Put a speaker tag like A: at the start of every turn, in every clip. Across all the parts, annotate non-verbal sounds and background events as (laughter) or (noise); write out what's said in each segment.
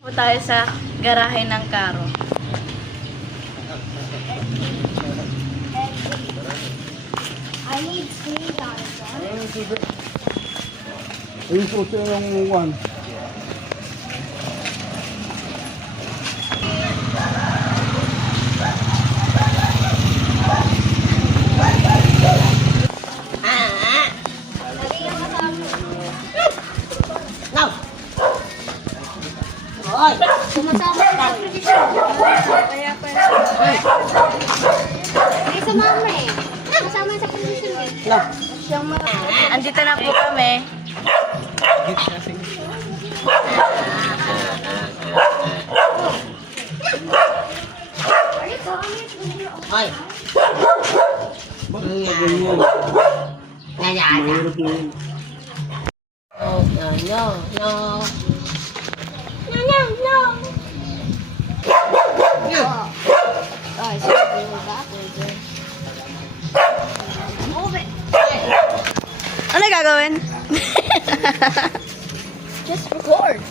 A: Po tayo sa garahe ng karo.
B: I need three dollars.
C: Ayun po siya yung one. Ganyan? Mahirap yun.
D: No, no, no, no. No, no, no.
B: Ay, sige. Backwards. Move it.
A: Ano gagawin?
B: Just record.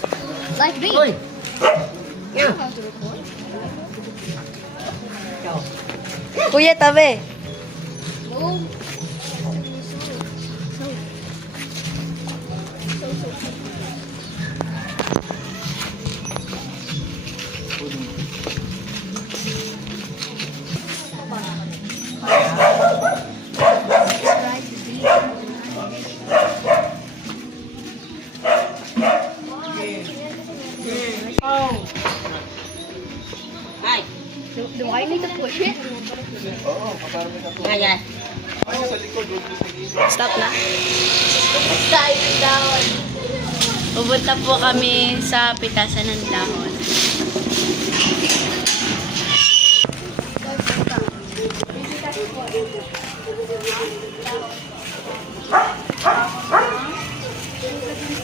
B: Like me. To record.
A: Kuya, tabi.
B: Move.
A: Stop na.
B: Tayo down.
A: Pupunta po kami sa pitasan ng dahon.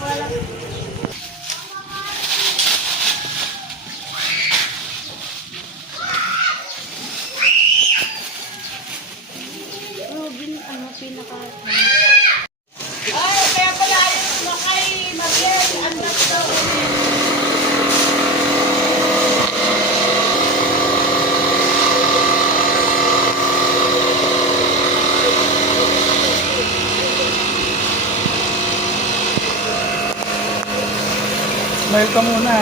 B: Robin,
C: ka muna.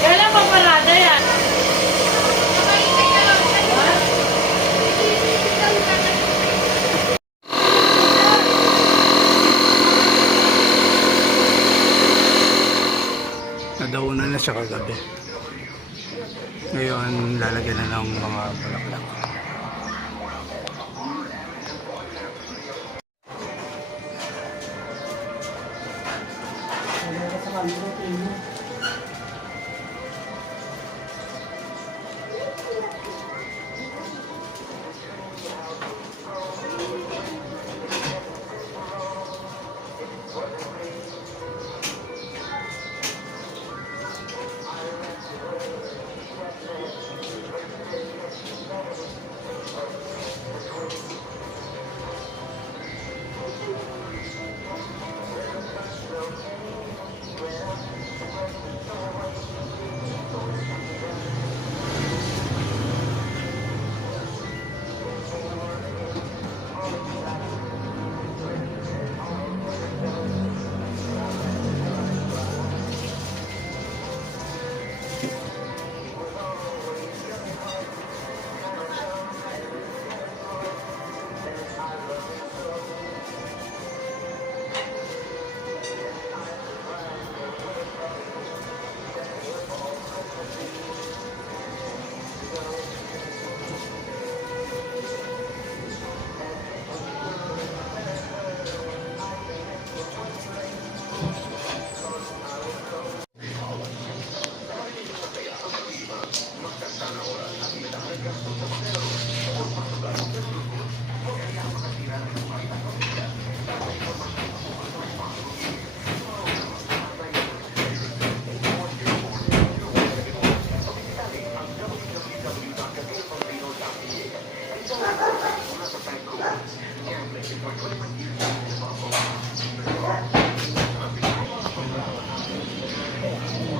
A: Kailan pa parada yan?
C: Nadaunan na siya kagabi. Ngayon, lalagyan na ng mga bulaklak.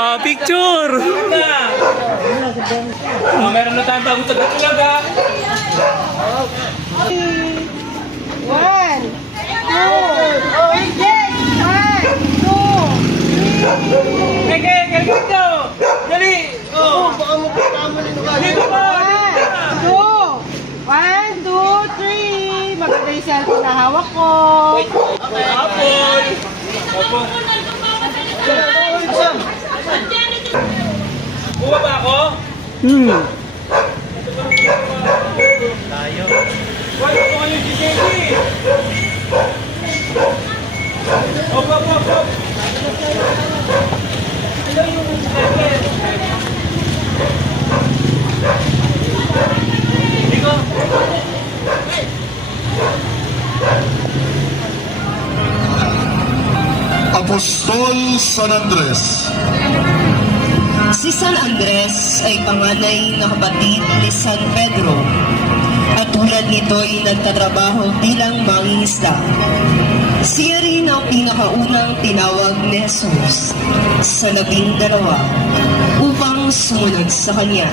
E: Ah, picture! Ah, meron na tayong bagong taga talaga.
F: One, two, oh, again. One, two,
E: Keke, keke dito! Dali! Oh! Dito pa!
F: one, two. One, two, three. Maganda yung cellphone na hawak ko.
E: Apple! Opo. Buwa ba ako?
G: Hmm.
E: Wala ko yung si opo, opo! Ano
H: San Andres.
I: Si San Andres ay panganay na kapatid ni San Pedro at tulad nito ay nagtatrabaho bilang mangingisda. Siya rin ang pinakaunang tinawag ni Jesus sa labing dalawa upang sumunod sa kanya.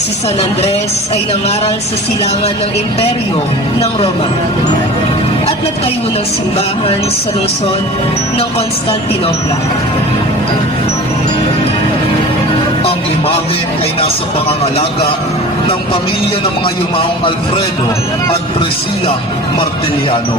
I: Si San Andres ay nangaral sa silangan ng imperyo ng Roma at nagtayo ng simbahan sa lungsod ng Constantinople.
H: Ang imahen ay nasa pangangalaga ng pamilya ng mga yumaong Alfredo at Priscilla Martiniano.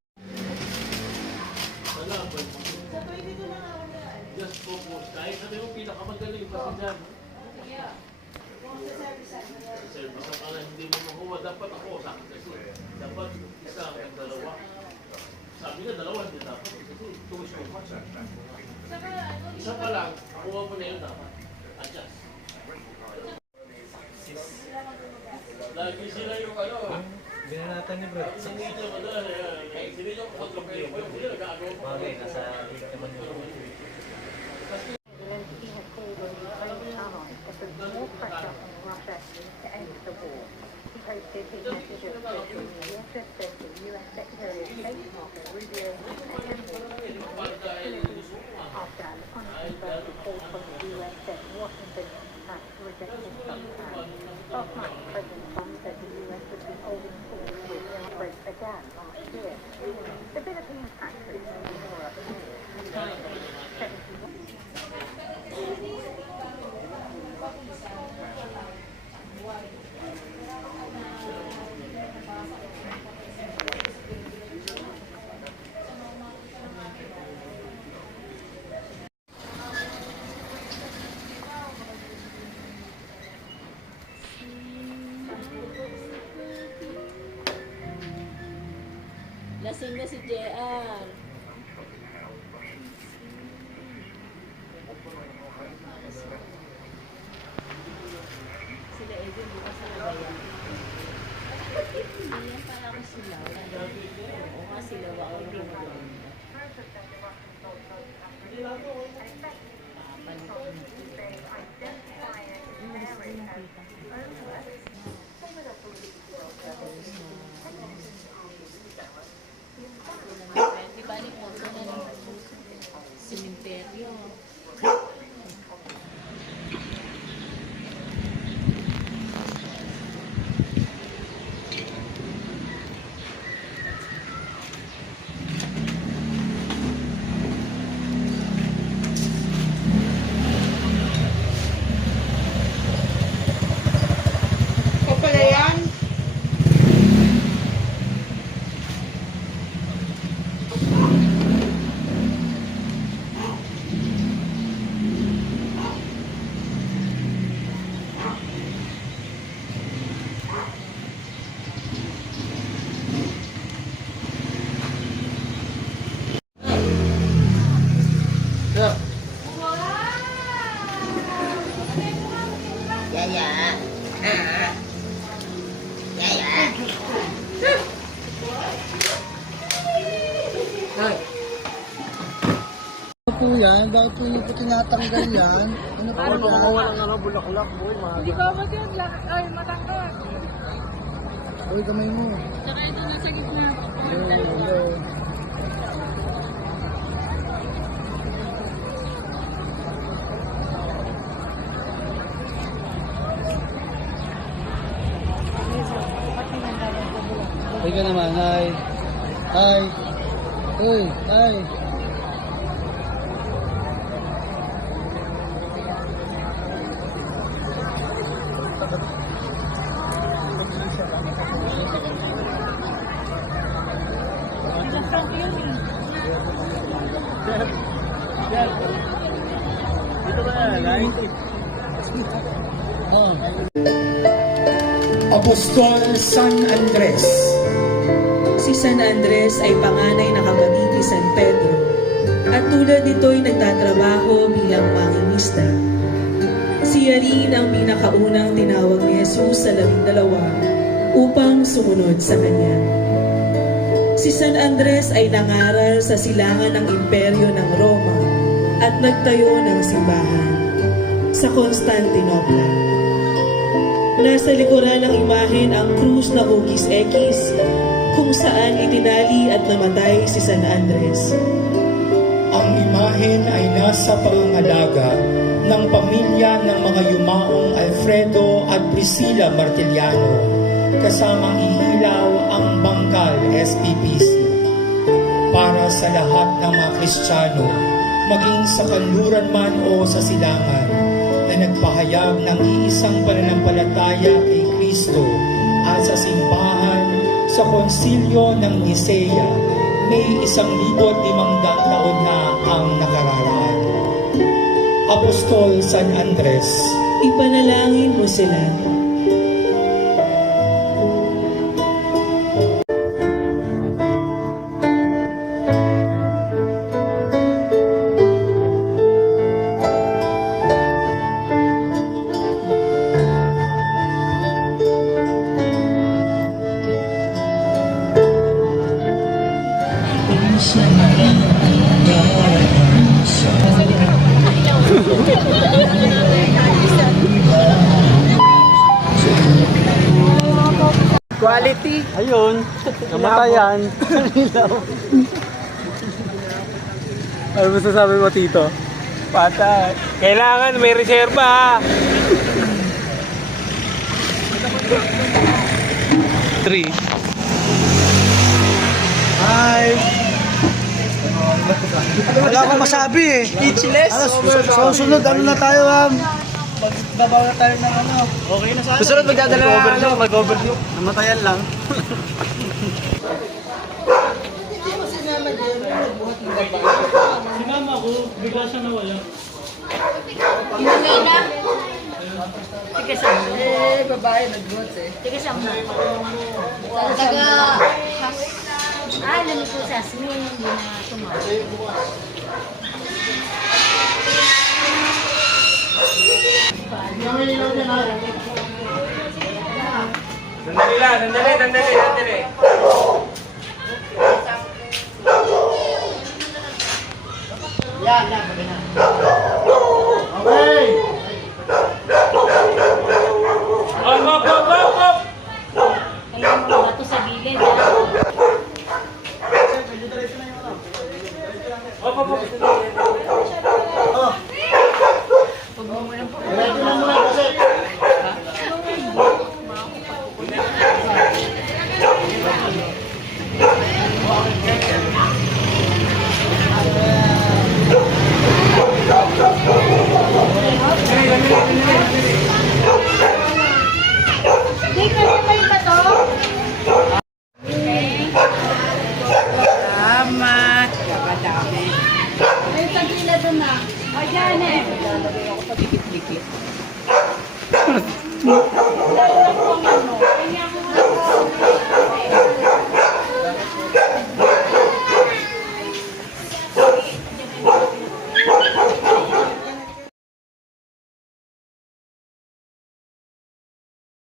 E: Just focus. Kahit sabi mo pinakamagaling kasi dyan. Service ang pala hindi mo makuha. Dapat ako sa akin kasi. Dapat isa ang dalawa. Sabi na dalawa hindi dapat. Kasi tuwis ko pa. Isa pa lang, kuha mo na yun dapat. Adjust. Lagi sila yung ano.
J: Binanatan ni Brad.
E: Hindi niya madali. Kaya sila yung kontrapero ko yung sila nag-agaw pa.
J: Bagay, nasa gate naman yun.
K: U.S. Secretary of State Marco Rubio
L: Lasing na si JR. Sila Edwin, bukas sa kabayan. Hindi yan para ko sila. Oo nga sila, baka wala ko maganda. Di ba, ni Porto na ng simenteryo.
F: Ikaw pala yan?
A: Yaya. Ah. Yaya. Hoy.
M: Ano po yan? Bakit po hindi po tinatanggal yan? Ano po yan?
F: Hindi ko ba yun? Ay, matangkad.
M: Uy, kamay mo.
L: Saka ito nasa gitna.
M: Hello, hello. Hi ka naman, hi. Hi. Uy, hi. Oh.
N: Apostol San Andres.
O: Si San Andres ay panganay na kapatid ni San Pedro at tulad nito'y nagtatrabaho bilang mangingista. Siya rin ang pinakaunang tinawag ni Jesus sa labing dalawa upang sumunod sa kanya. Si San Andres ay nangaral sa silangan ng imperyo ng Roma at nagtayo ng simbahan sa Constantinople. Nasa likuran ng imahen ang krus na hugis ekis kung saan itinali at namatay si San Andres.
N: Ang imahen ay nasa pangangalaga ng pamilya ng mga yumaong Alfredo at Priscilla Martiliano kasamang Bangkal SPPC para sa lahat ng mga Kristiyano maging sa kanluran man o sa silangan na nagpahayag ng iisang pananampalataya kay Kristo at sa simbahan sa konsilyo ng Nisea may isang libot limangdang taon na ang nakararaan. Apostol San Andres,
O: Ipanalangin mo sila.
M: Namatayan. Ilaw. ano masasabi mo, Tito?
P: Patay. Kailangan may reserba ha.
M: Three. Hi! Wala akong masabi eh. Speechless. Ano, so, sunod, ano na tayo, um, magbabaw na tayo ng ano. Okay na sana. Susunod magdadala na ano, mag-overlook. Namatayan lang. (laughs)
P: Sinama ko, bigla siya nawala.
L: Inuwi na. Tiga saan mo?
F: Eh, babae nag-vote eh.
L: Tiga saan mo? Taga... Ah, naluto sa Asmin, hindi na tumawa.
E: Sandali lang, sandali, sandali, sandali.
M: Yan, yan, na.